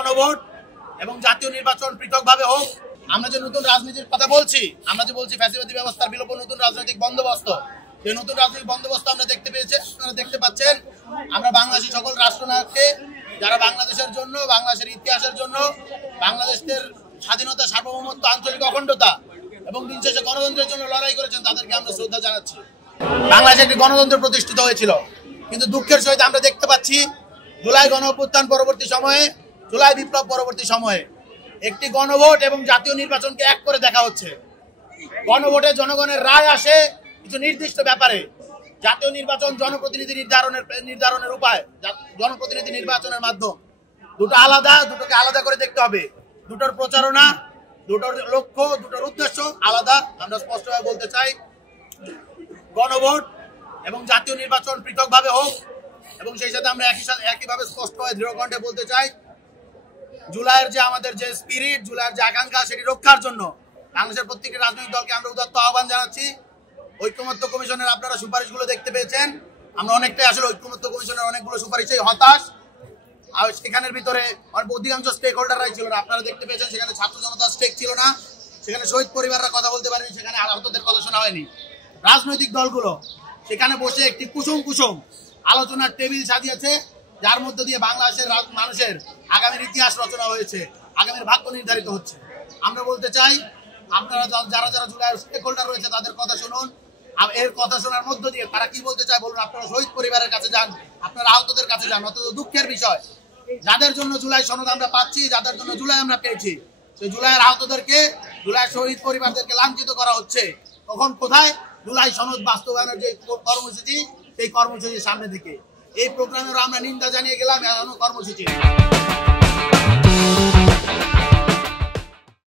গণভোট এবং জাতীয় নির্বাচন পৃথকভাবে হোক। আমরা যে নতুন রাজনীতির কথা বলছি, আমরা যে বলছি ফ্যাসিবাদী ব্যবস্থার বিলোপ, নতুন রাজনৈতিক বন্দোবস্ত, এই নতুন রাজনৈতিক বন্দোবস্ত আমরা দেখতে পাচ্ছেন। আমরা বাংলাদেশি সকল রাষ্ট্রনায়ককে, যারা বাংলাদেশের জন্য, বাংলাদেশের ইতিহাসের জন্য, বাংলাদেশের স্বাধীনতা, সার্বভৌমত্ব, আঞ্চলিক অখণ্ডতা এবং দিন শেষে গণতন্ত্রের জন্য লড়াই করেছেন, তাদেরকে আমরা শ্রদ্ধা জানাচ্ছি। বাংলাদেশে একটি গণতন্ত্র প্রতিষ্ঠিত হয়েছিল, কিন্তু দুঃখের সহিত আমরা দেখতে পাচ্ছি জুলাই গণঅভ্যুত্থান পরবর্তী সময়ে, জুলাই বিপ্লব পরবর্তী সময়ে একটি গণভোট এবং জাতীয় নির্বাচনকে এক করে দেখা হচ্ছে। গণভোটে জনগণের রায় আসে কিছু নির্দিষ্ট ব্যাপারে, জাতীয় নির্বাচন জনপ্রতিনিধি নির্ধারণের উপায়, জনপ্রতিনিধি নির্বাচনের মাধ্যম। দুটো আলাদা, দুটোকে আলাদা করে দেখতে হবে। দুটোর প্রচারণা, দুটোর লক্ষ্য, দুটোর উদ্দেশ্য আলাদা। আমরা স্পষ্টভাবে বলতে চাই, গণভোট এবং জাতীয় নির্বাচন পৃথকভাবে হোক। এবং সেই সাথে আমরা একইভাবে স্পষ্টভাবে দৃঢ়কণ্ঠে বলতে চাই, জুলাইয়ের যে আমাদের যে স্পিরিট, জুলাইয়ের যে আকাঙ্ক্ষা, সেটি রক্ষার জন্য বাংলাদেশের প্রত্যেকটি রাজনৈতিক দলকে আমরা উদাত্ত আহ্বান জানাচ্ছি। ঐক্যমত্য কমিশনের আপনারা সুপারিশগুলো দেখতে পেয়েছেন। আমরা অনেকটাই আসলে ঐক্যমত্য কমিশনের অনেকগুলো সুপারিশেই হতাশ। আর সেখানের ভিতরে অধিকাংশ স্টেক হোল্ডাররাই ছিল না। আপনারা দেখতে পেয়েছেন সেখানে ছাত্র জনতার স্টেক ছিল না, সেখানে শহীদ পরিবাররা কথা বলতে পারেনি, সেখানে আহতদের কথা শোনা হয়নি। রাজনৈতিক দলগুলো সেখানে বসে একটি কুসুম আলোচনার টেবিল সাজিয়েছে, যার মধ্য দিয়ে বাংলাদেশের মানুষের আগামীর ইতিহাস রচনা হয়েছে, আগামীর ভাগ্য নির্ধারিত হচ্ছে। আমরা বলতে চাই, আপনারা যারা জুলাই স্টেক হোল্ডার রয়েছে তাদের কথা শুনুন। এর কথা শোনার মধ্য দিয়ে তারা কি বলতে চায় বলুন। আপনারা শহীদ পরিবারের কাছে যান, আপনারা আহতদের কাছে যান। অত দুঃখের বিষয়, যাদের জন্য জুলাই সনদ আমরা পাচ্ছি, যাদের জন্য জুলাই আমরা পেয়েছি, সেই জুলাইয়ের আহতদেরকে, জুলাইয়ের শহীদ পরিবারদেরকে লাঞ্ছিত করা হচ্ছে। তখন কোথায় জুলাই সনদ বাস্তবায়নের যে কর্মসূচি, সেই কর্মসূচির সামনে থেকে এই প্রোগ্রামেরও আমরা নিন্দা জানিয়ে গেলাম। এখনো কর্মসূচি